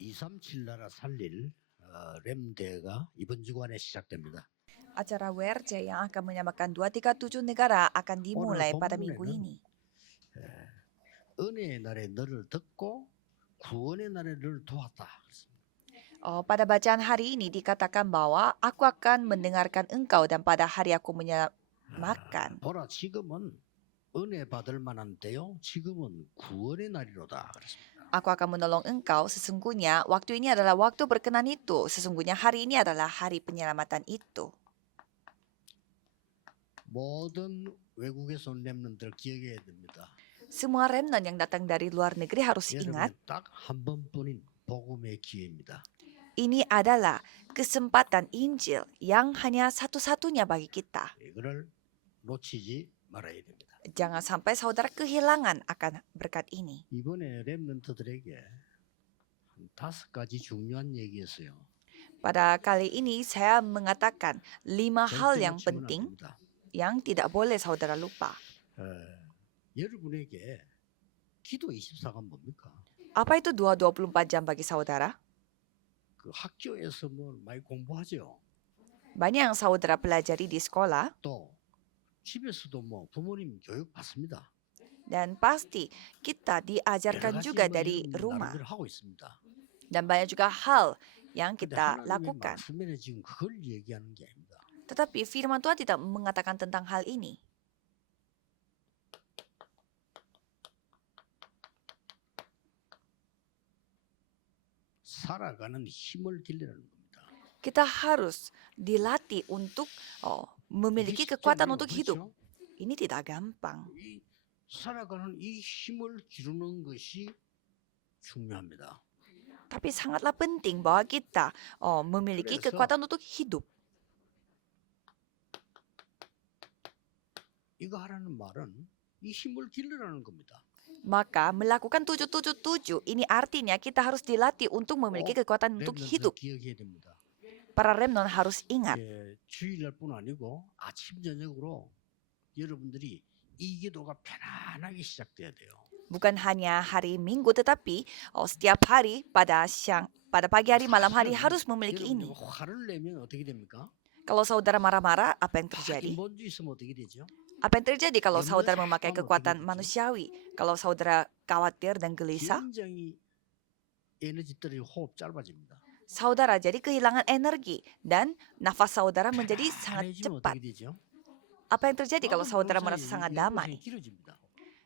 237 나라 살릴 렘 대회가 이번 주간에 시작됩니다. Acara WRC yang akan menyamakan 237 negara akan 오늘 dimulai pada minggu 본문에는 ini. 은혜의 날에 너를 듣고 구원의 날에 너를 도왔다. Pada bacaan hari ini dikatakan bahwa aku akan mendengarkan engkau dan pada hari aku menyelamatkan. 보라 지금은 은혜 받을 만한 때요. 지금은 구원의 날이로다. 그랬습니다. Aku akan menolong engkau, sesungguhnya waktu ini adalah waktu berkenan itu. Sesungguhnya hari ini adalah hari penyelamatan itu. 모든 외국에서 온 렘넌트들 기억해야 됩니다. Semua remnant yang datang dari luar negeri harus ingat, 여러분 딱한 번뿐인 복음의 기회입니다. ini adalah kesempatan Injil yang hanya satu-satunya bagi kita. 이거를 놓치지 말아야 됩니다. Jangan sampai saudara kehilangan akan berkat ini. 이번에 렘넌트들에게 한 5가지 중요한 얘기였어요. Pada kali ini saya mengatakan 5 hal yang penting yang tidak boleh saudara lupa. 여러분에게 기도 24가 뭡니까? Apa itu 24 jam bagi saudara? 그 학교에서 뭐 많이 공부하죠. Banyak yang saudara pelajari di sekolah 또 집에서도 뭐 부모님 교육 받습니다. dan pasti kita diajarkan juga dari rumah. 하고 있습니다. Dan banyak juga hal yang 근데 kita 하나님의 lakukan. 말씀에는 지금 그걸 얘기하는 게 아닙니다. Tetapi firman Tuhan tidak mengatakan tentang hal ini. 살아가는 힘을 길러는 겁니다. Kita harus dilatih untuk memiliki kekuatan untuk hidup. Ini tidak gampang. 살아가는 이 힘을 기르는 것이 중요합니다. Tapi sangatlah penting bahwa kita memiliki kekuatan untuk hidup. 이거 하라는 말은 이 힘을 길러라는 겁니다. Maka melakukan 777 ini artinya kita harus dilatih untuk memiliki kekuatan untuk hidup. 기억해야 됩니다. Para remnant harus ingat. 주일날뿐 아니고 아침 저녁으로 여러분들이 이 기도가 편안하게 시작돼야 돼요. Bukan hanya hari Minggu tetapi setiap hari pada pagi hari malam hari harus memiliki ini. 화를 내면 어떻게 됩니까? Kalau saudara marah-marah, apa yang terjadi? 인본주의 있으면 어떻게 되죠? Apa yang terjadi kalau saudara memakai kekuatan manusiawi? Kalau saudara khawatir dan gelisah, 굉장히 에너지 떨어지고 호흡 짧아집니다. saudara jadi kehilangan energi dan nafas saudara menjadi sangat 편안해지면 cepat. 어떻게 되죠? Apa yang terjadi kalau saudara merasa sangat damai? 길어집니다.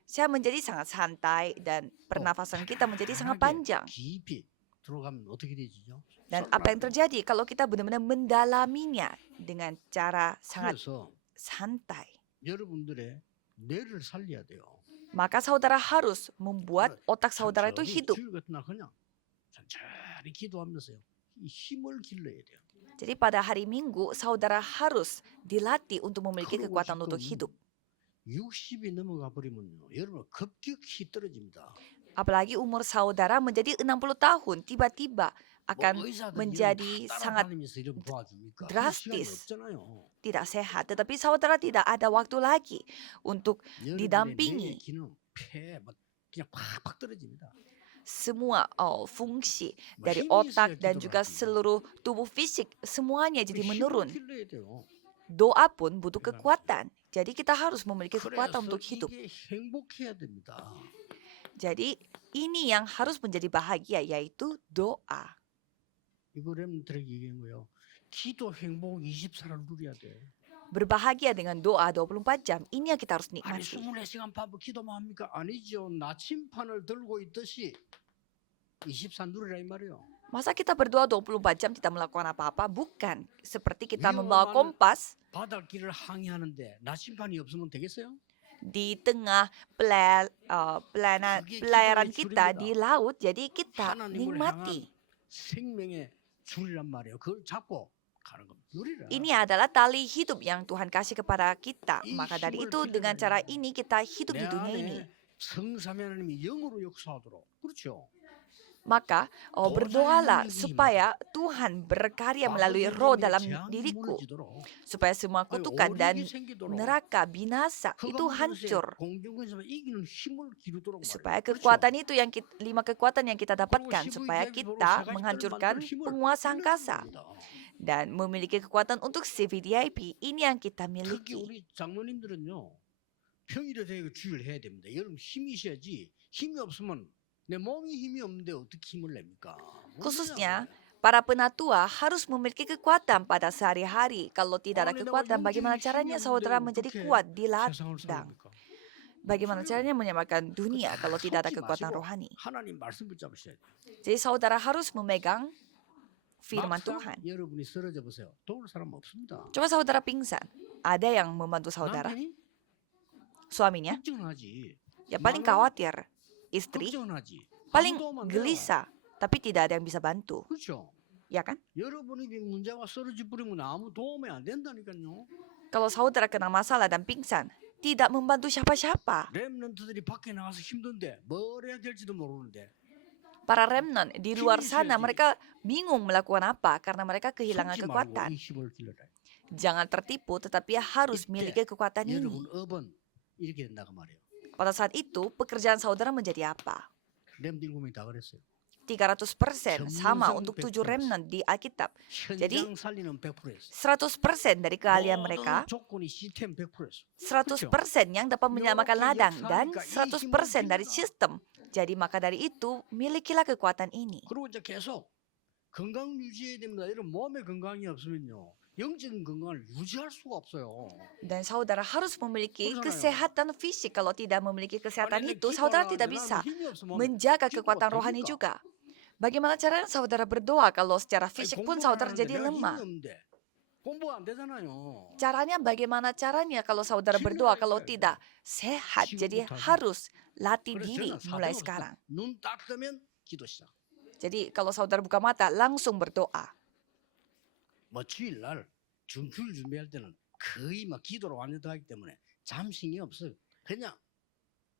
Saya menjadi sangat santai dan pernafasan kita menjadi sangat panjang. 깊이 들어가면 어떻게 되죠? Dan apa yang terjadi kalau kita benar-benar mendalaminya dengan cara sangat 그래서 santai? 여러분들의 뇌를 살려야 돼요. Maka saudara harus membuat otak saudara itu hidup. 주일 같은 날 그냥 천천히 기도하면서요. 이 힘을 길러야 돼요. Jadi pada hari Minggu saudara harus dilatih untuk memiliki kekuatan untuk hidup. 60이 넘어가 버리면요. 여러분 급격히 떨어집니다. Apalagi umur saudara menjadi 60 tahun tiba-tiba akan menjadi sangat drastis, tidak sehat. Tetapi saudara tidak ada waktu lagi untuk didampingi. Semua fungsi dari otak dan juga seluruh tubuh fisik semuanya jadi menurun. Doa pun butuh kekuatan. Jadi kita harus memiliki kekuatan untuk hidup. Jadi ini yang harus menjadi bahagia yaitu doa. Berbahagia dengan doa 24 jam. Ini yang kita harus nikmati. Masa kita berdoa 24 jam tidak melakukan apa-apa? Bukan. Seperti kita membawa kompas di tengah pelayaran kita di laut, jadi kita nikmati. Ini adalah tali hidup yang Tuhan kasih kepada kita. Maka dari itu dengan cara ini kita hidup di dunia ini. Maka berdoalah supaya Tuhan berkarya melalui roh dalam diriku. Supaya semua kutukan dan neraka binasa itu hancur. Supaya kekuatan itu yang 5 kekuatan yang kita dapatkan. Supaya kita menghancurkan penguasa angkasa. Dan memiliki kekuatan untuk CVDIP. Ini yang kita miliki. 우리 장로님들은요. 평일에 되게 주일 해야 됩니다. 여러분 힘이 있어야지. 힘이 없으면 내 몸이 힘이 없는데 어떻게 힘을 냅니까? Khususnya para penatua harus memiliki kekuatan pada sehari-hari. Kalau tidak ada kekuatan, bagaimana caranya saudara menjadi kuat di ladang? Bagaimana caranya menyelamatkan dunia kalau tidak ada kekuatan rohani? 하나님 말씀 붙잡으셔야 돼요. Jadi saudara harus memegang firman Tuhan. 여러분이 쓰러져 보세요. 도울 사람 없습니다. Coba saudara pingsan. Ada yang membantu saudara? 남편이 Suaminya? 걱정하지. Ya paling khawatir. Istri? 걱정하지. Paling 아무도 안 돼요. gelisah. Tapi tidak ada yang bisa bantu. 그렇죠. Ya kan? 여러분이 문제가 쓰러져 버리면 아무 도움이 안 된다니까요. Kalau saudara kena masalah dan pingsan, tidak membantu siapa-siapa. 렘넌트들이 밖에 나가서 힘든데 뭘 해야 될지도 모르는데 Para remnant di luar sana mereka bingung melakukan apa karena mereka kehilangan 속지 말고 kekuatan. 이 힘을 길러라. Jangan tertipu tetapi harus miliki kekuatan ini. 여러분 업은 이렇게 된다고 말해요. Pada saat itu pekerjaan saudara menjadi apa? 렘 7명이 다 그랬어요. 300% sama 전문성 untuk 100%. 7 remnant di Alkitab. Jadi, 현장 살리는 100%였어요. 100% dari keahlian mereka, 조건이 시스템 100%였어요. 100% yang dapat menyelamatkan ladang dan 100% dari sistem. Jadi maka dari itu milikilah kekuatan ini. 그리고 이제 계속 건강 유지해야 됩니다. 이런 몸의 건강이 없으면요. 영적인 건강을 유지할 수가 없어요. Dan saudara harus memiliki 그러잖아요. kesehatan fisik. Kalau tidak memiliki kesehatan 아니, itu, 기도하나 saudara 하는데 tidak 나는 bisa 힘이 없으면 menjaga 기도가 kekuatan rohani 됩니까? juga. Bagaimana caranya saudara berdoa kalau secara 아니, fisik pun 공부를 saudara 하는데 jadi 내가 lemah? 힘이 없는데 공부가 안 되잖아요. Caranya bagaimana caranya kalau saudara 힘을 berdoa 내야 kalau 돼요. tidak sehat? Jadi 지금부터 하자. harus latih 그래서 diri 저는 mulai 사정없이 sekarang. 눈딱 뜨면 기도 시작. Jadi kalau saudara buka mata langsung berdoa. 뭐 주일날 중주일 준비할 때는 거의 막 기도로 완전 들어가기 때문에 잠시이 없어요. 그냥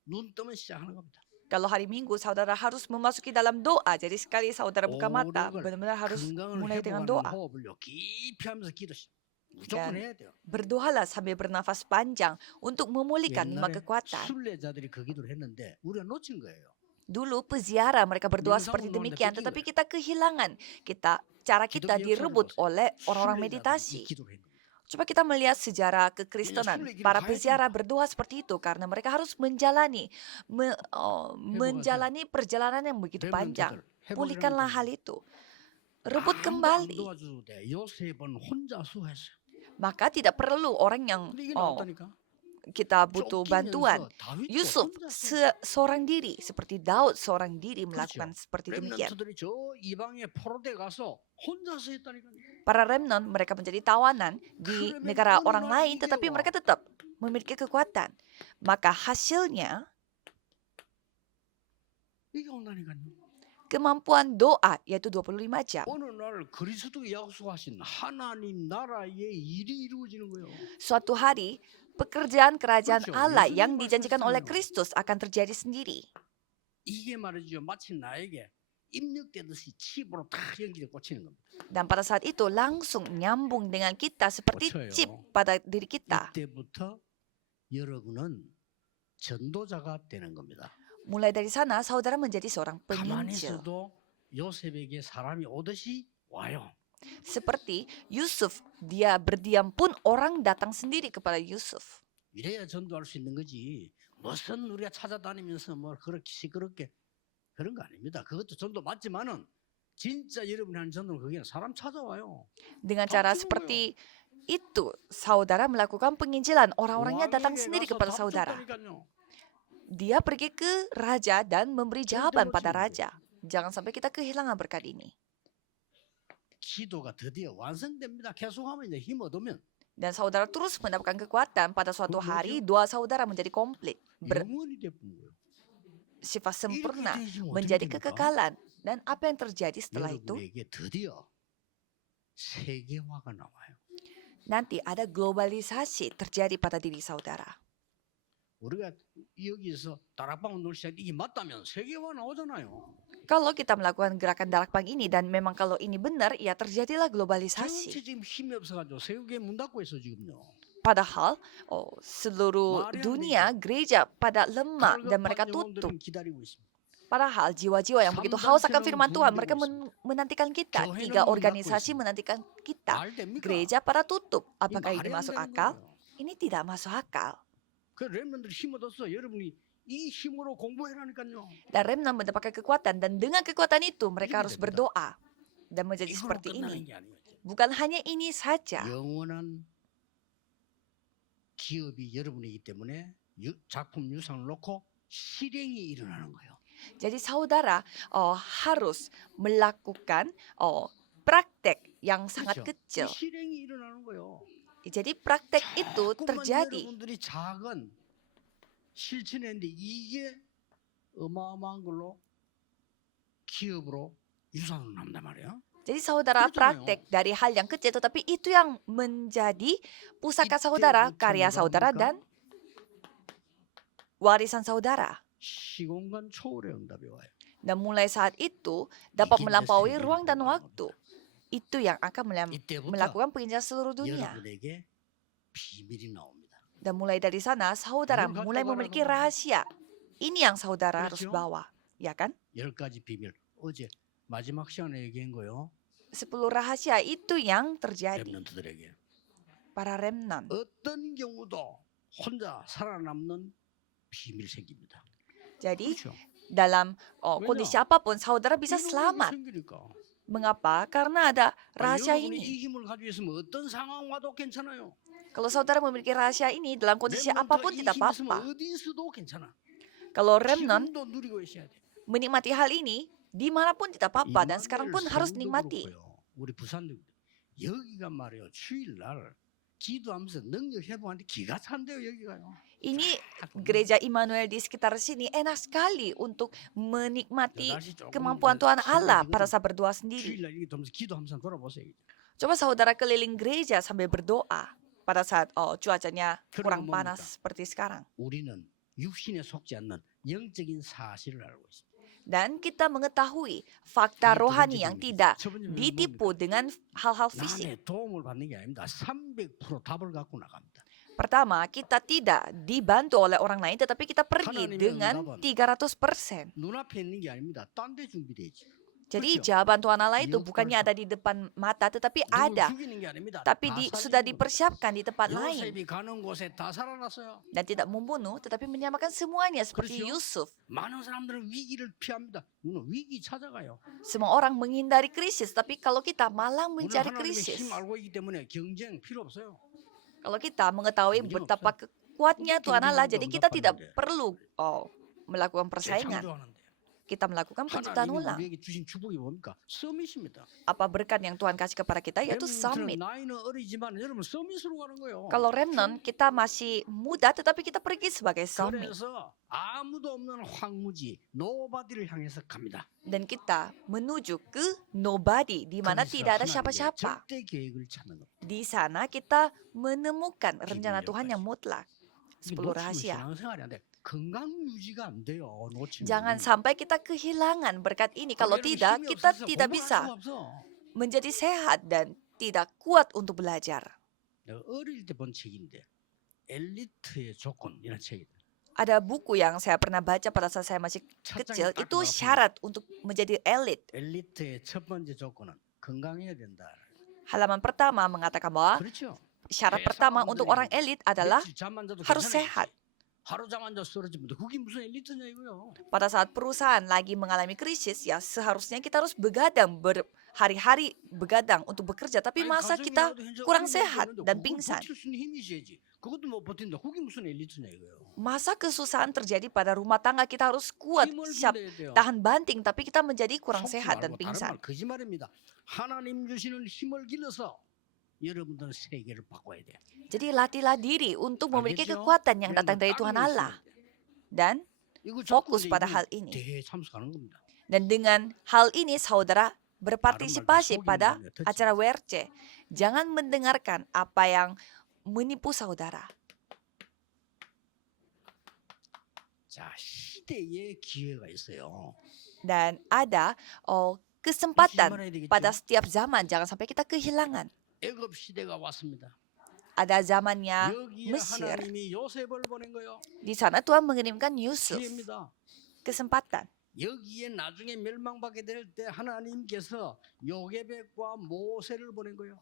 눈 뜨면 시작하는 겁니다. Kalau hari Minggu saudara harus memasuki dalam doa. Jadi sekali saudara buka mata 오력을 benar-benar harus 건강을 mulai dengan 회복하는 doa. 호흡을요 깊이 하면서 기도 시작. 무조건 Dan 해야 돼요. berdoalah sambil bernafas panjang untuk memulihkan 5 옛날에 kekuatan. 순례자들이 그 기도를 했는데 우리가 놓친 거예요. Dulu peziarah mereka berdoa Memang seperti sama demikian, dengan tetapi kita kehilangan. Cara kita 기독교 direbut 역사를 oleh 보세요. orang-orang 순례자들이 이 meditasi. 기도를 했는 거예요. Coba kita melihat sejarah kekristenan. 순례길을 Para 가야 peziarah 됩니다. berdoa seperti itu karena mereka harus menjalani perjalanan yang begitu panjang. 렘넌트들 Pulihkanlah hal itu. Rebut kembali. 도와주도 돼. 요셉은 혼자 수했어요. Maka tidak perlu orang yang 근데 이게 나왔다니까. kita butuh bantuan. 쫓기면서 다윗도 Yusuf 혼자 seorang diri, seperti Daud seorang diri melakukan seperti demikian. 렘넌트들이 저 이방의 포로대 가서 혼자서 했다니까요. Para remnant mereka menjadi tawanan di negara orang lain, tetapi mereka tetap memiliki kekuatan. Maka hasilnya 이게 온다니까요. kemampuan doa yaitu 25 jam. 어느 날 그리스도 약속하신 하나님 나라의 일이 이루어지는 거예요. Suatu hari pekerjaan kerajaan 그렇죠. Allah 예수님 yang dijanjikan oleh 말씀하셨잖아요. Kristus akan terjadi sendiri. 이게 말이죠. 마치 나에게 입력되듯이 칩으로 다 연기돼 꽂히는 겁니다. Dan pada saat itu langsung nyambung dengan kita seperti 그렇죠. chip pada diri kita. 이때부터 여러분은 전도자가 되는 겁니다. Mulai dari sana saudara menjadi seorang 가만히 penginjil. 있어도 요셉에게 사람이 오듯이 와요. Seperti Yusuf, dia berdiam pun orang datang sendiri kepada Yusuf. 이래야 전도할 수 있는 거지. 무슨 우리가 찾아다니면서 뭐 그렇게 시끄럽게 그런 거 아닙니다. 그것도 전도 맞지만은 진짜 여러분이 하는 전도는 그게 사람 찾아와요. Dengan cara Tapi seperti itu, saudara melakukan penginjilan. Orang-orangnya datang 왕에게 sendiri 가서 kepada 답 saudara. 줬다니까요. Dia pergi ke raja dan memberi jawaban pada raja. Jangan sampai kita kehilangan berkat ini. 기도가 드디어 완성됩니다. 계속하면 이제 힘 얻으면 Dan saudara terus mendapatkan kekuatan. Pada suatu hari, doa saudara menjadi komplit. 영원히 되는 거예요. Bersifat sempurna. 이렇게 되시면 어떻게 Menjadi 됩니까? kekekalan. Dan apa yang terjadi setelah itu? 여러분에게 드디어 세계화가 나와요. Nanti ada globalisasi terjadi pada diri saudara. 우리가 여기서 다락방 운동을 시작 이게 맞다면 세계화 나오잖아요. Kalau kita melakukan gerakan darakpang ini dan memang kalau ini benar, ya terjadilah globalisasi. 전체 지금 힘이 없어가지고 세계 문 닫고 있어 지금요. Padahal seluruh dunia gereja pada lemah dan mereka tutup. 갈급한 영혼들은 기다리고 있습니다. Padahal jiwa-jiwa yang begitu haus akan firman Tuhan, mereka menantikan kita. 3 organisasi menantikan kita. 말 됩니까? Gereja pada tutup. 이 Apakah ini 말이 안 masuk 되는 akal? 거예요. Ini tidak masuk akal. 그 렘넌들 힘 얻었어. 여러분이 이 힘으로 공부해라니까요. Dan remnant mendapatkan kekuatan. Dan dengan kekuatan itu mereka Ini harus berbeda. berdoa. Dan menjadi 이걸로 seperti 끝나는 ini. 게 아니에요. Bukan hanya ini saja. 영원한 기업이 여러분이기 때문에 작품 유산을 놓고 실행이 일어나는 거예요. Jadi saudara harus melakukan praktek yang sangat 그렇죠? kecil. 그 실행이 일어나는 거예요. Jadi praktek itu 자꾸만 terjadi. 여러분들이 작은 실천했는데 이게 어마어마한 걸로 기업으로 유산으로 남단 말이에요. Jadi saudara 그렇잖아요. praktek dari hal yang kecil, tetapi itu yang menjadi pusaka saudara, karya saudara, dan warisan saudara. 시공간 초월의 응답이 와요. Dan mulai saat itu dapat Bikin melampaui industri ruang dan ini. waktu. Itu yang akan 이때부터 melakukan penginjalan seluruh dunia. 여러분에게 비밀이 나옵니다. Dan mulai dari sana saudara 뭘 mulai 가져가라고 memiliki 하는 rahasia. Ini yang saudara harus 그렇죠? bawa, ya kan? 10가지 비밀. 어제 마지막 시간에 얘기한 거요. 10 rahasia itu yang terjadi 렘넌트들에게. para remnant. 어떤 경우도 혼자 살아남는 비밀 생깁니다. Jadi 그렇죠? dalam kondisi apapun saudara bisa 이런 selamat. 일이 생기니까. Mengapa? Karena ada rahasia 여러분이 ini. 이 힘을 가지고 있으면 어떤 상황 와도 괜찮아요. Kalau saudara memiliki rahasia ini dalam kondisi 렘넌트가 apapun 이 tidak 힘이 있으면 apa-apa. 어디 있어도 괜찮아. Kalau remnant 지금도 누리고 있어야 돼. menikmati hal ini, dimanapun tidak apa-apa dan sekarang pun harus nikmati. 우리 부산들 여기가 말이에요. 주일날 기도하면서 능력 회복하는데 기가 찬대요 여기가요. Ini gereja Immanuel di sekitar sini enak sekali untuk menikmati kemampuan Tuhan Allah pada saat berdoa sendiri. 주일날 이렇게 돌면서 기도하면서 돌아보세요. Coba saudara keliling gereja sambil berdoa pada saat cuacanya kurang 뭡니까? panas seperti sekarang. 우리는 육신에 속지 않는 영적인 사실을 알고 있습니다. Dan kita mengetahui fakta rohani yang tidak ditipu dengan hal-hal fisik. 남의 도움을 받는 게 아닙니다. 300% 답을 갖고 나갑니다. Pertama, kita tidak dibantu oleh orang lain, tetapi kita pergi 하나님의 dengan 응답은 300%. 눈앞에 있는 게 아닙니다. 딴 데 준비돼 있죠. Jadi 그렇죠? jawaban Tuhan Allah itu Youth bukannya ada di depan mata, tetapi 누굴 ada. 죽이는 게 아닙니다. Tapi 다 sudah 살리는 겁니다. dipersiapkan di tempat lain. 요셉이 가는 곳에 다 살아났어요. Dan tidak membunuh, tetapi menyamakan semuanya seperti 그렇죠? Yusuf. 많은 사람들은 위기를 피합니다. 우리는 위기 찾아가요. Semua orang menghindari krisis, tapi kalau kita malah 우리는 mencari 하나님의 krisis. 힘 알고 있기 때문에 경쟁 필요 없어요. Kalau kita mengetahui Kenapa? betapa kuatnya Tuhan Allah, Kenapa? jadi kita tidak Kenapa? perlu melakukan persaingan. 재창조하는데 Kita melakukan penciptaan 하나님이 ulang. 우리에게 주신 축복이 뭡니까? 서밋입니다. Apa berkat yang Tuhan kasih kepada kita yaitu summit. 나이는 어리지만 여러분 서밋으로 가는 거예요. Kalau remnant kita masih muda tetapi kita pergi sebagai summit. 그래서 아무도 없는 황무지 노바디를 향해서 갑니다. Dan kita menuju ke nobody di mana 거기서 tidak ada 하나님의 siapa-siapa. 절대 계획을 찾는 겁니다. Di sana kita menemukan rencana Tuhan yang mutlak. 10 놓치면 rahasia. 신앙생활이 안 돼. 건강 유지가 안 돼요. 놓치면. Jangan sampai kita kehilangan berkat ini. Kalau tidak, kita tidak bisa menjadi sehat dan tidak kuat untuk belajar. 내가 어릴 때 본 책인데 엘리트의 조건이라는 책이다. Ada buku yang saya pernah baca pada saat saya masih kecil, itu syarat untuk menjadi elit. 엘리트의 첫 번째 조건은 건강해야 된다. Halaman pertama mengatakan bahwa 그렇죠. syarat pertama untuk orang elit adalah 며칠 잠만 자도 harus 괜찮아요. sehat. 하루 잠 안 자서 쓰러지면 그게 무슨 엘리트냐 이거요. Pada saat perusahaan lagi mengalami krisis, ya seharusnya kita harus begadang, berhari-hari begadang untuk bekerja. Tapi masa kita kurang sehat dan pingsan? 버틸 수 있는 힘이 있어야지. 그것도 못 버틴다. 그게 무슨 엘리트냐 이거요. Masa kesusahan terjadi pada rumah tangga kita harus kuat, 힘을 siap 길러야 돼요. tahan banting, tapi kita menjadi kurang 속지 sehat dan 말고 다른 pingsan. 말 거짓말입니다. 하나님 주시는 힘을 길러서 여러분들은 세계를 바꿔야 돼요. Jadi latihlah diri untuk memiliki 알겠죠? kekuatan yang 그래서 datang dari Tuhan 땅에 Allah. 있어야 돼. Dan 이거 fokus 자꾸 pada 이제 hal ini. 대회에 참석하는 겁니다. Dan dengan hal ini saudara berpartisipasi pada acara WRC. Jangan mendengarkan apa yang menipu saudara. 자, 시대의 기회가 있어요. Dan ada 잊지 kesempatan 말아야 되겠죠. pada setiap zaman. Jangan sampai kita kehilangan. 애굽 시대가 왔습니다. Ada zamannya 여기에 Mesir. 하나님이 요셉을 보낸 거요. Di sana Tuhan mengirimkan Yusuf. 기회입니다. Kesempatan. 여기에 나중에 멸망받게 될 때 하나님께서 요게벳과 모세를 보낸 거요.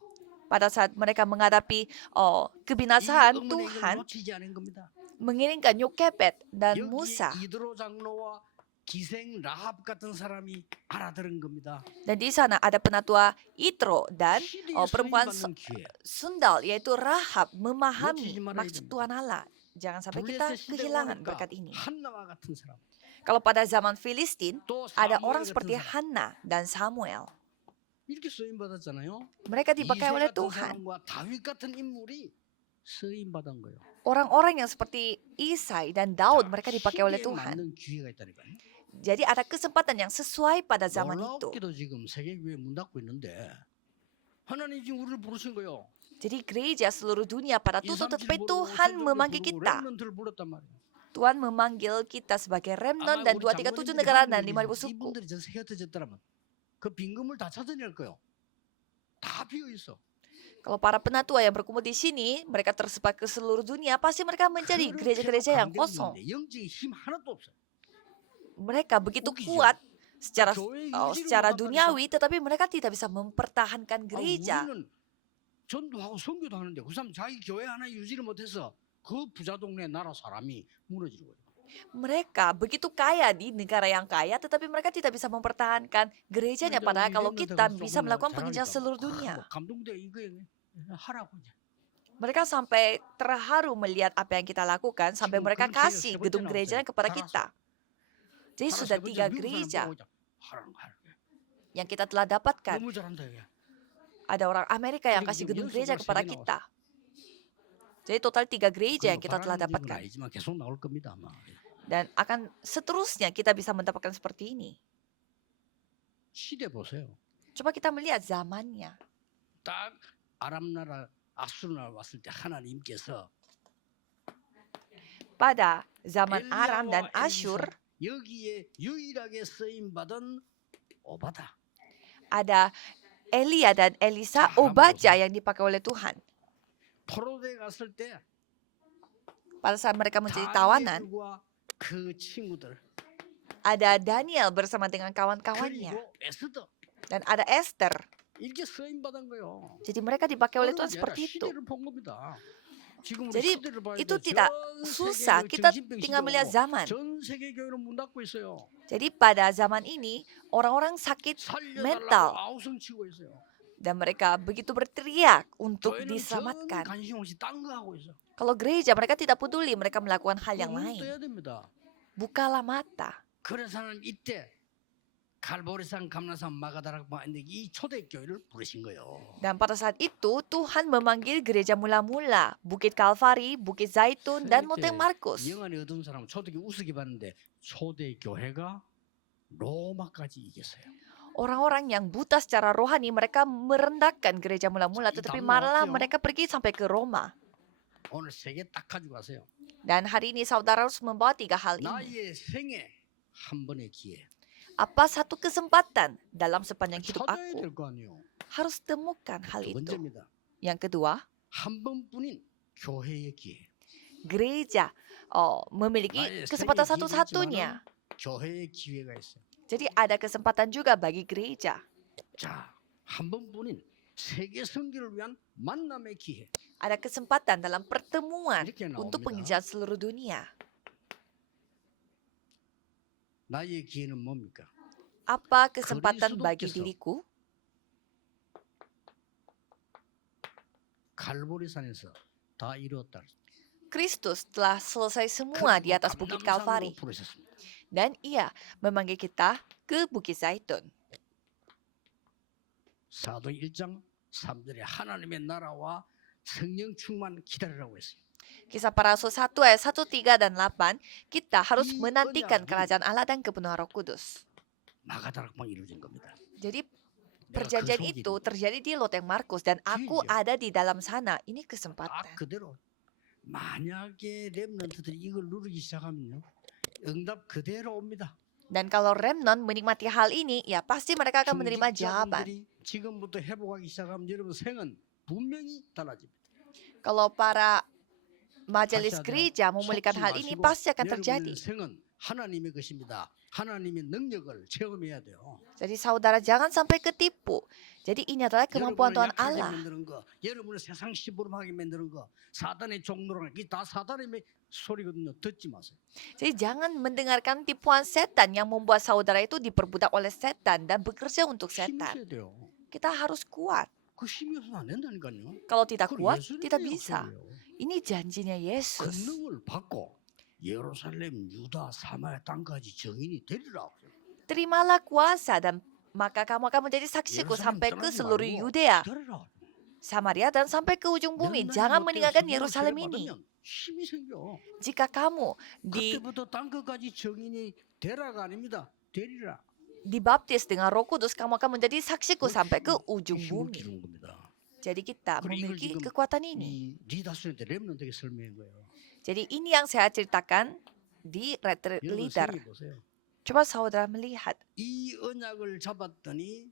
Pada saat mereka menghadapi 이 kebinasaan, 어머니를 Tuhan 놓치지 않은 겁니다. mengirimkan Yokebed dan 여기 Musa. 이드로 장로와 기생 라합 같은 사람이 알아들은 겁니다. Dan di sana ada penatua Itro dan 시대에 perempuan 쓰임받는 기회. sundal yaitu Rahab memahami 놓치지 말아야 maksud 됩니다. Tuhan Allah. Jangan sampai kita 블레셋 시대가 kehilangan 오니까 berkat ini. 한나와 같은 사람, Kalau pada zaman Filistin, 또 ada 사무엘 orang 같은 seperti 사람 Hana dan Samuel. 이렇게 쓰임 받았잖아요. Mereka dipakai 이세 oleh 같은 Tuhan. 사람과 다윗 같은 인물이 쓰임 받은 거예요. Orang-orang yang seperti Isai dan Daud, mereka dipakai oleh 시대에 Tuhan. 맞는 기회가 있다니까요. Jadi ada kesempatan yang sesuai pada zaman itu. 놀랍게도 지금 세계교회 문 닫고 있는데 하나님 지금 우리를 부르신 거예요. Jadi gereja seluruh dunia pada tutup, 237 tetapi 부르고 Tuhan 5,000 memanggil 부르고 kita. 렘넌트를 불렀단 말이에요. Tuhan memanggil kita sebagai remnant 아마 dan 우리 237 장로님들이 negara 하는 dan 얘기죠. 5,000 suku. 이분들이 저 흩어졌더라면 그 빈금을 다 찾아낼 거요. 다 비어 있어. Kalau para penatua yang berkumpul di sini, mereka tersebar ke seluruh dunia, pasti mereka menjadi gereja-gereja yang kosong. 영적인 힘 하나도 없어요. Mereka begitu 웃기죠? kuat secara 교회 secara 유지를 duniawi, tetapi mereka tidak bisa mempertahankan gereja. 우리는 전도하고 선교도 하는데 그 사람 자기 교회 하나 유지를 못해서 그 부자 동네 나라 사람이 무너지는 거예요. Mereka begitu kaya di negara yang kaya, tetapi mereka tidak bisa mempertahankan gerejanya. 근데 Padahal 우리 kalau 렘넌트가 kita bisa 조금 melakukan 잘하니까 penginjilan seluruh dunia. 뭐 감동돼 이거 하라고 이제. Mereka sampai terharu melihat apa yang kita lakukan, sampai 지금 mereka 그런 kasih 세 번째 gedung gerejanya 나왔어요. kepada 달아서. kita. Jadi 하나 sudah 세 번째 3 미국 사람 gereja 보고 이제 하라는 거야. yang kita telah dapatkan. 너무 잘한다 이게. Ada orang Amerika yang 그리고 kasih 지금 gedung 연수가 gereja 세 kepada 개 kita. Jadi total 3 gereja yang 그거 kita telah 바라는 기분 dapatkan. 아니지만 계속 나올 겁니다 아마. Dan akan seterusnya kita bisa mendapatkan seperti ini. 시대 보세요. Coba kita melihat zamannya. 딱 아람 나라 아수르 나라 왔을 때 하나님께서 Pada zaman Aram dan 엘리야와 Asyur, 엘리사, 여기에 유일하게 쓰임 받은 오바다. ada Elia dan Elisa, 자, Obadja 한번 yang dipakai oleh Tuhan. 포로대 갔을 때 Pada saat mereka menjadi tawanan, 다니엘과 그 친구들 ada Daniel bersama dengan kawan-kawannya. 그리고 에스더 Dan ada Esther. 이렇게 쓰임 받은 거요. Jadi mereka dipakai oleh Tuhan seperti itu. 시대를 본 겁니다. 지금 우리 Jadi 시대를 봐야 itu 돼요. tidak 전 susah. 세계의 Kita 정신병 tinggal 시대고 melihat zaman. 전 세계 교회는 문 닫고 있어요. Jadi pada zaman ini, orang-orang sakit 살려달라고 mental. 아우성 치고 있어요. Dan mereka begitu berteriak untuk 교회는 전 diselamatkan. 관심 없이 딴 거 하고 있어. Kalau gereja, mereka tidak peduli. Mereka melakukan hal yang 눈을 lain. 떠야 됩니다. Bukalah mata. 그래서는 이때 갈보리산, 감나산, 마가다락방 이 초대교회를 부르신 거예요. Dan pada saat itu, Tuhan memanggil gereja mula-mula. Bukit Kalvari, Bukit Zaitun, dan Monte Markus. 영안이 어두운 사람은 초대교회 우습게 봤는데 초대교회가 로마까지 이겼어요. Orang-orang yang buta secara rohani, mereka merendahkan gereja mula-mula, tetapi malah mereka pergi sampai ke Roma. 오늘 세 개 딱 가지고 가세요. Dan hari ini saudara harus membawa 3 hal ini. 나의 생애 한 번의 기회. Apa satu kesempatan dalam sepanjang hidup 찾아야 aku? 될 거 아니에요. Harus temukan hal 두 itu. 번째입니다. Yang kedua, 한 번뿐인 교회의 기회. gereja memiliki 나의 kesempatan 생애 satu-satunya. 기회지만은 교회의 기회가 있어요. Jadi ada kesempatan juga bagi gereja. 자, 한 번뿐인 세계 선교를 위한 만남의 기회. Ada kesempatan dalam pertemuan 이렇게 untuk 나옵니다. penginjilan seluruh dunia. 나의 기회는 뭡니까? Apa kesempatan bagi 그리스도께서 diriku? 갈보리산에서 다 이루었다. Kristus telah selesai semua di atas Bukit Kalvari. 부르셨습니다. Dan ia memanggil kita ke Bukit Zaitun. 사도 1장 3절에 하나님의 나라와 성령 충만 기다리라고 했어요. Kisah Para Rasul 1 ayat 1, 3, dan 8, kita harus Di menantikan Onyawi. kerajaan Allah dan kepenuhan Roh Kudus. 마가다락방 이루어진 겁니다. Jadi 내가 perjanjian 그 itu 속일이 terjadi di Loteng Markus dan aku Gideon. ada di dalam sana. Ini 딱 kesempatan. 그대로 만약에 렘넌트들이 이걸 누르기 시작하면요 응답 그대로 옵니다. Dan kalau remnant menikmati hal ini, ya pasti mereka akan menerima jawaban. 중직자분들이 지금부터 회복하기 시작하면 여러분 생은 분명히 달라집니다. Kalau para majelis 다시 하죠. gereja memulihkan 속지 hal ini 마시고 pasti akan terjadi. 여러분의 생은 하나님의 것입니다. 하나님의 능력을 체험해야 돼요. Jadi saudara jangan sampai ketipu. Jadi ini adalah kemampuan 여러분을 Tuhan 약하게 Allah. 만드는 거, 여러분을 세상 시부름하게 만드는 거, 사단의 종로랑 이게 다 사단의 소리거든요. 듣지 마세요. Jadi jangan mendengarkan tipuan setan yang membuat saudara itu diperbudak oleh setan dan bekerja untuk 힘이 setan. 있어야 돼요. Kita harus kuat. 그 힘이 없으면 안 된다니까요. Kalau tidak 그건 kuat, 예수님의 tidak bisa. 약속이에요. Ini janjinya Yesus. 권능을 받고 예루살렘, 유다, 사마리아 땅까지 증인이 되리라. Terimalah kuasa dan maka kamu akan menjadi saksiku sampai ke seluruh Yudea, 기다려라. Samaria dan sampai ke ujung bumi. 연단이 Jangan 못 meninggalkan 되어 Yerusalem 성령을 ini. 받으면 힘이 생겨. Jika kamu 그때부터 땅끝까지 증인이 되라가 아닙니다. 되리라. dibaptis dengan Roh Kudus, kamu akan menjadi saksiku sampai ke ujung 힘을 bumi. 기르는 겁니다. Jadi kita 그리고 이걸 memiliki 지금 kekuatan ini. 이 리다스한테 렘넌트에게 설명한 거예요. Jadi ini yang saya ceritakan di retreat 여러분 leader. 생각해 보세요. Coba saudara melihat. 이 언약을 잡았더니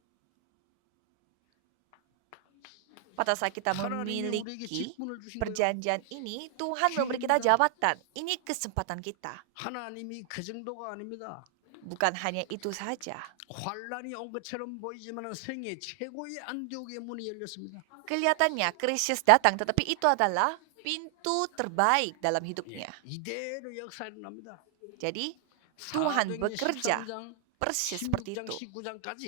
Pada saat kita 하나님이 우리에게 memiliki 직분을 주신 거예요. perjanjian ini, Tuhan memberi kita jabatan. Ini kesempatan kita. 하나님이 그 정도가 아닙니다. Bukan hanya itu saja. 환란이 온 것처럼 보이지만 생애 최고의 안디옥의 문이 열렸습니다. Kelihatannya krisis datang, tetapi itu adalah pintu terbaik dalam hidupnya. 이대로 역사 일어납니다. Jadi Tuhan bekerja 13장, persis seperti 16장, itu. 19장까지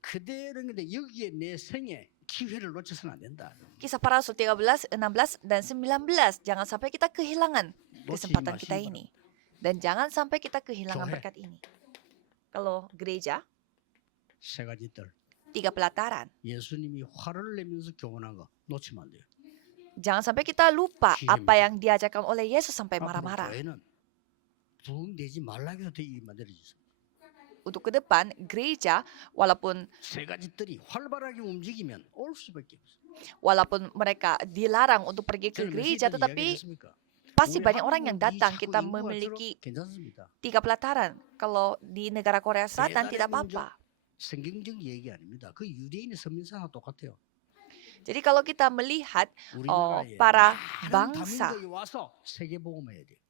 그대로 있는데 여기에 내 생애 기회를 놓쳐서는 안 된다. Kisah para Rasul 13, 16, dan 19. Jangan sampai kita kehilangan 놓치지 kesempatan kita 마시기 ini. Dan jangan sampai kita kehilangan Johe. berkat ini. Kalau gereja, 세 가지들. 3 pelataran. 예수님이 화를 내면서 교훈한 거 놓치면 안 돼요. Jangan sampai kita lupa Gini. apa yang diajarkan oleh Yesus sampai 앞으로 marah-marah. 교회는 부흥되지 말라고 해서 되게 만들어졌어요. Untuk ke depan, gereja, walaupun 세 가지들이 활발하게 움직이면 올 수밖에 없어요. walaupun mereka dilarang untuk pergi ke 저는 gereja, 메시지를 tetapi 이야기했습니까? pasti 우리 banyak orang yang 한국이 datang. 자꾸 Kita 인구가 memiliki 줄어 괜찮습니다. 3 pelataran. Kalau di negara Korea Selatan 세달의 tidak 민족, apa-apa. 성경적 얘기 아닙니다. 그 유대인의 선민사나 똑같아요. Jadi kalau kita melihat 우리나라에 para 많은 bangsa, 다민족이 와서 세계복음해야 돼요.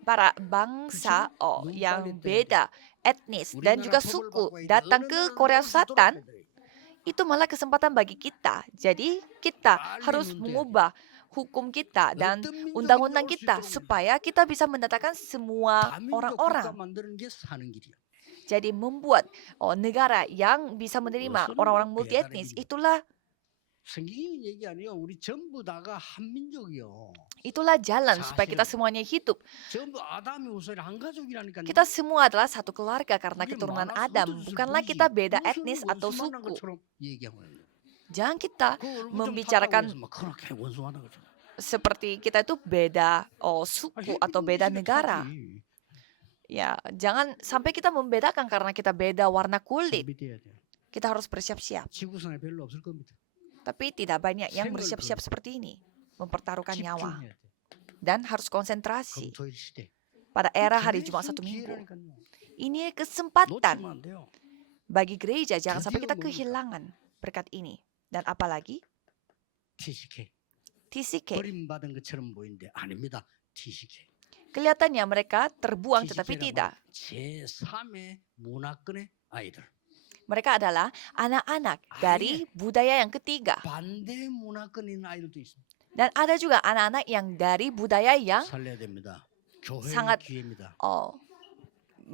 para bangsa 그렇죠? yang 눈 빨리 beda etnis dan juga 우리나라 suku 톱을 받고 datang 어느 ke 나라를 Korea 도와서 Selatan, 돌아가야 돼요. itu malah kesempatan bagi kita. Jadi kita 빨리 harus 눈 떼야 돼요. mengubah hukum kita dan 어떤 민족인지 undang-undang 올수 kita 있도록 supaya kita bisa mendatangkan semua 다민족 국가 orang-orang. 만드는 게 사는 길이야. Jadi membuat negara yang bisa menerima 그것은 orang-orang multi etnis, 배달의 민족. itulah 성경이 얘기 아니에요. 우리 전부 다가 한 민족이요. itulah jalan supaya kita 사실은 semuanya hidup. 전부 아담이 우선이 한 가족이라니까요. Kita semua adalah satu keluarga karena 우리 keturunan 많아서 Adam. 어쩔 수 Bukanlah 없지. kita beda 무슨 etnis atau 원수 만난 suku. 것처럼 얘기하고 있는 거예요. Jangan kita 그 얼굴 좀 membicarakan 봤다고 해서 막 그렇게 원수 만난 것처럼. seperti kita itu beda 아, suku 해피는 atau beda 우리집에 negara. 타지. Ya, jangan sampai kita membedakan karena kita beda warna kulit. 준비돼야 돼요. Kita harus bersiap-siap. 지구상에 별로 없을 겁니다. Tapi tidak banyak yang 생을 bersiap-siap 걸고 seperti ini. Mempertaruhkan nyawa. 집중해야 돼. Dan harus konsentrasi. 금토일 시대. Pada era hari 교회에 Jumat 있으면 satu minggu. 기회라니까요. Ini kesempatan 놓치면 안 돼요. bagi gereja. Jangan Jadi sampai kita umum. kehilangan berkat ini. Dan apalagi TCK. TCK. 버림받은 것처럼 보이는데 아닙니다. TCK. Kelihatannya mereka terbuang tetapi tidak. 제3의 문화권의 아이들. Mereka adalah anak-anak dari budaya yang ketiga. 반대 문화권인 아이들도 있습니다. Dan ada juga anak-anak yang dari budaya yang 살려야 됩니다. 교회의 sangat 기회입니다.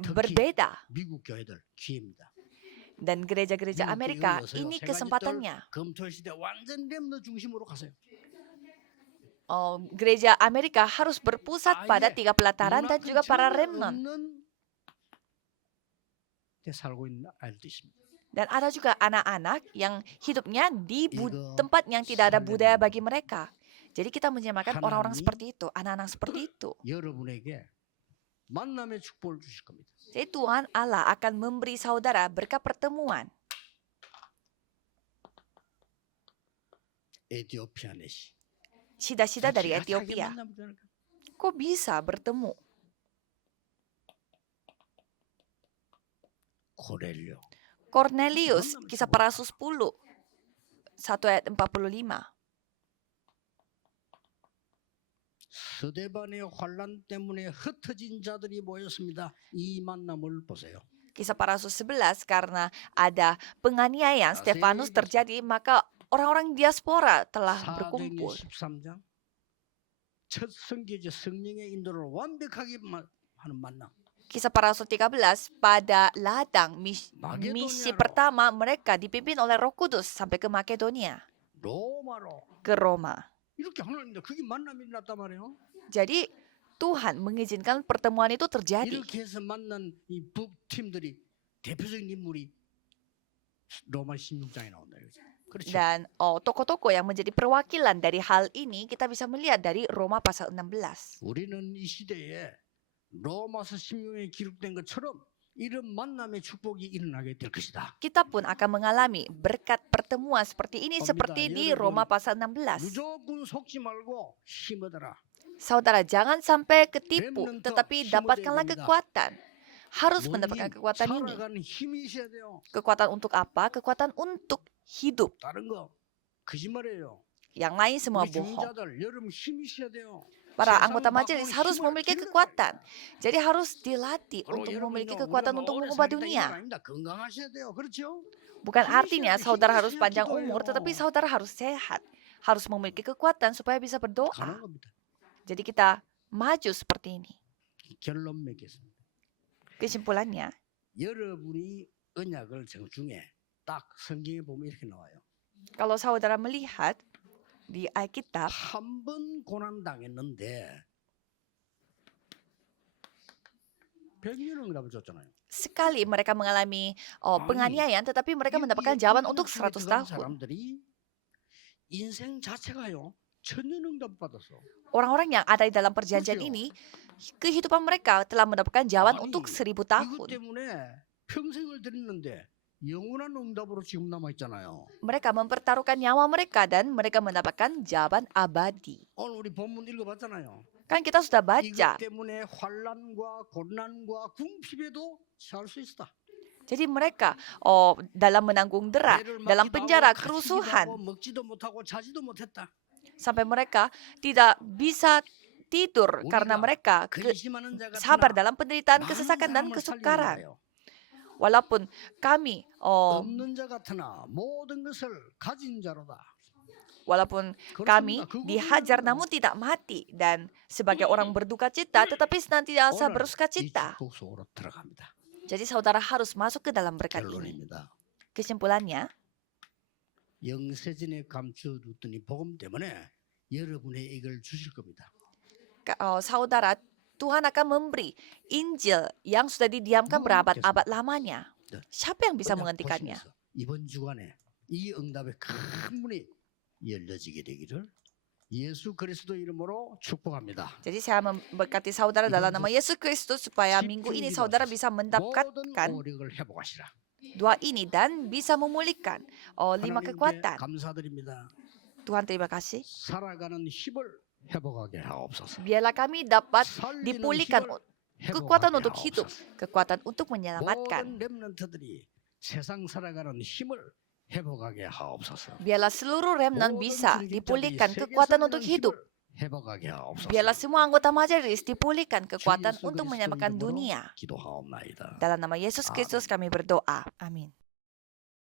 berbeda. 미국 교회들 기회입니다. Dan gereja-gereja 미국 Amerika, 교회 오세요. ini 세 가지들 kesempatannya. 금토일 시대 완전 렘너 중심으로 가세요. Gereja Amerika harus berpusat pada 3 pelataran dan juga para remnant. 데 살고 있는 아이들도 있습니다. Dan ada juga anak-anak yang hidupnya di 이거 tempat yang tidak ada 살려야 budaya 됩니다. bagi mereka. Jadi kita menyamakan orang-orang 하나님이 seperti itu, anak-anak seperti itu. 여러분에게 만남의 축복을 주실 겁니다. Jadi Tuhan Allah akan memberi saudara berkat pertemuan. 에티오피아 내시. Sida-sida dari 기가 차게 Ethiopia. 만나면 되니까. Kok bisa bertemu? 고넬료. Cornelius, kisah para rasul 10, 1 ayat 45. 스데반의 환란 때문에 흩어진 자들이 모였습니다. 이 만남을 보세요. Kisah para rasul 11, karena ada penganiayaan Stefanus terjadi, maka orang-orang diaspora telah berkumpul. 13장 첫 선교제 성령의 인도를 완벽하게 하는 만남. Kisah para rasul 13, pada ladang misi pertama mereka dipimpin oleh Roh Kudus sampai ke Makedonia, 로마로. ke Roma. 이렇게 하는데 그게 만남이 일어났단 말이에요. Jadi Tuhan mengizinkan pertemuan itu terjadi. 이렇게 해서 만난 이 북팀들이 대표적인 인물이 로마 16장에 나온다. 그렇죠. Dan tokoh-tokoh yang menjadi perwakilan dari hal ini kita bisa melihat dari Roma pasal 16. 우리는 이 시대에 로마서 16장에 기록된 것처럼 이런 만남의 축복이 일어나게 될 것이다. Kita pun akan mengalami berkat pertemuan seperti ini seperti di Roma pasal 16. 무조건 속지 말고 힘얻어라. Saudara, jangan sampai ketipu, tetapi dapatkanlah kekuatan. Harus mendapatkan kekuatan ini. 살아가는 힘이 있어야 돼요. Kekuatan untuk apa? Kekuatan untuk hidup. 다른 거 거짓말이에요. Yang lain semua 우리 bohong. 중자들 여러분 힘이 있어야 돼요. Para anggota majelis harus memiliki kekuatan. Jadi harus dilatih 바로 untuk 여러분요, memiliki 우리가 kekuatan 뭐 untuk 오래 mengubah 살겠다 이건 dunia. 아닙니다. 건강하셔야 돼요. 그렇죠? Bukan artinya saudara harus 힘이 panjang 있어야 umur, 기도해요. tetapi saudara harus sehat. Harus memiliki kekuatan supaya bisa berdoa. 가는 겁니다. Jadi kita maju seperti ini. 결론 맺겠습니다. Kesimpulannya, 여러분이 언약을 정중에 딱 성경에 보면 이렇게 나와요. kalau saudara melihat di Alkitab, 한 번 고난 당했는데 100년을 응답을 줬잖아요. sekali mereka mengalami penganiayaan, tetapi mereka mendapatkan jawaban untuk 100 tahun. 사람들이 인생 자체가요. 천년 응답 받았어. Orang-orang yang ada di dalam perjanjian 그렇죠. ini, kehidupan mereka telah mendapatkan jawaban 아니, untuk 1000 이것 tahun. 때문에 평생을 드렸는데 영원한 응답으로 지금 남아 있잖아요. Mereka mempertaruhkan nyawa mereka dan mereka mendapatkan jawaban abadi. 오늘 우리 본문 읽어봤잖아요. Kan kita sudah baca. 이것 때문에 환란과 고난과 궁핍에도 살 수 있다. Jadi mereka dalam menanggung dera, dalam penjara, kerusuhan, 먹지도 못하고 자지도 못했다. sampai mereka tidak bisa tidur karena mereka 근심하는 자 sabar 같으나 dalam penderitaan, 많은 kesesakan, dan 사람을 kesukaran. 살리는 거예요. Walaupun kami, 없는 자 같으나 모든 것을 가진 자로다. walaupun kami dihajar namun tidak mati, dan sebagai orang berduka cita, tetapi senantiasa 오늘 bersuka 이 cita. 축복 속으로 들어갑니다. Jadi saudara harus masuk ke dalam berkat ini. 결론입니다. Kesimpulannya, 영세전에 감춰뒀더니 복음 때문에 여러분의 이걸 주실 겁니다. saudara, Tuhan akan memberi Injil yang sudah didiamkan berabad-abad lamanya. Siapa yang bisa 언약 menghentikannya? 보시면서 이번 주간에 이 응답의 큰 문이 열려지게 되기를 예수 그리스도 이름으로 축복합니다. Jadi saya memberkati saudara dalam nama Yesus Kristus supaya minggu ini saudara bisa mendapatkan 모든 오력을 회복하시라. doa ini dan bisa memulihkan 5 하나님께 kekuatan. 감사드립니다. Tuhan, terima kasih. 살아가는 힘을 회복하게 하옵소서. Biarlah kami dapat 살리는 dipulihkan 힘을 kekuatan 회복하게 untuk hidup, 하옵소서. kekuatan untuk menyelamatkan. 모든 렘넌트들이 세상 살아가는 힘을 회복하게 하옵소서. Biarlah seluruh remnant 모든 bisa 중직자들이 dipulihkan 세계 kekuatan 살아가는 untuk 힘을 hidup. 회복하게 하옵소서. Biarlah semua anggota majelis dipulihkan kekuatan 주 예수 untuk 그리스도 menyelamatkan 이름으로 dunia. 기도하옵나이다. Dalam nama Yesus Kristus kami berdoa. Amin.